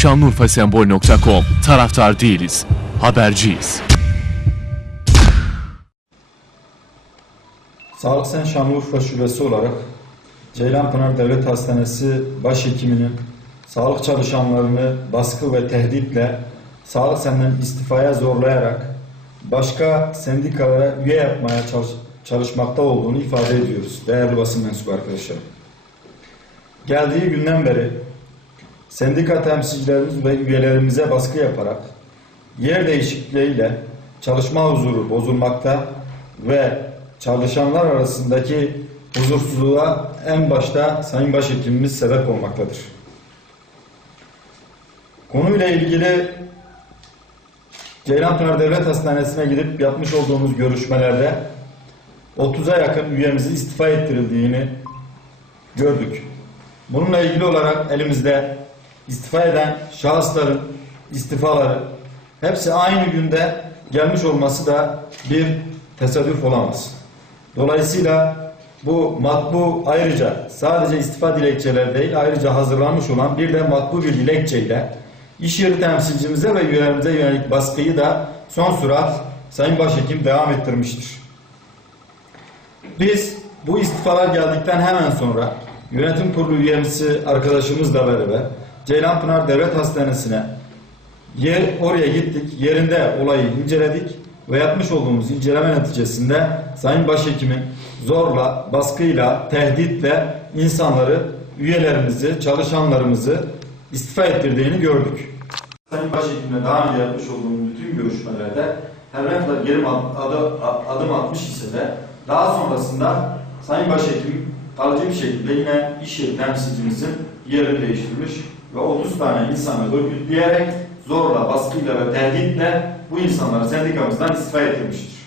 Şanlıurfasembol.com Taraftar değiliz, haberciyiz. Sağlık Sen Şanlıurfa Şubesi olarak Ceylanpınar Devlet Hastanesi başhekiminin sağlık çalışanlarını baskı ve tehditle Sağlık Sen'den istifaya zorlayarak başka sendikalara üye yapmaya çalış- çalışmakta olduğunu ifade ediyoruz değerli basın mensubu arkadaşlar. Geldiği günden beri sendika temsilcilerimiz ve üyelerimize baskı yaparak yer değişikliğiyle çalışma huzuru bozulmakta ve çalışanlar arasındaki huzursuzluğa en başta Sayın Başhekimimiz sebep olmaktadır. Konuyla ilgili Ceylanpınar Devlet Hastanesi'ne gidip yapmış olduğumuz görüşmelerde 30'a yakın üyemizi istifa ettirildiğini gördük. Bununla ilgili olarak elimizde istifa eden şahısların istifaları hepsi aynı günde gelmiş olması da bir tesadüf olamaz. Dolayısıyla bu matbu ayrıca sadece istifa dilekçeleri değil ayrıca hazırlanmış olan bir de matbu bir dilekçeyle iş yeri temsilcimize ve üyelerimize yönelik baskıyı da son sürat Sayın Başhekim devam ettirmiştir. Biz bu istifalar geldikten hemen sonra yönetim kurulu üyemsi arkadaşımızla beraber Ceylanpınar Devlet Hastanesi'ne yer, oraya gittik. Yerinde olayı inceledik ve yapmış olduğumuz inceleme neticesinde Sayın Başhekim'in zorla, baskıyla, tehditle insanları, üyelerimizi, çalışanlarımızı istifa ettirdiğini gördük. Sayın Başhekim'le daha önce yapmış olduğumuz bütün görüşmelerde her ne kadar geri adı, adım atmış ise de daha sonrasında Sayın Başhekim kalıcı bir şekilde yine iş yeri temsilcimizin yerini değiştirmiş ve 30 tane insanı örgütleyerek zorla, baskıyla ve tehditle bu insanları sendikamızdan istifa ettirmiştir.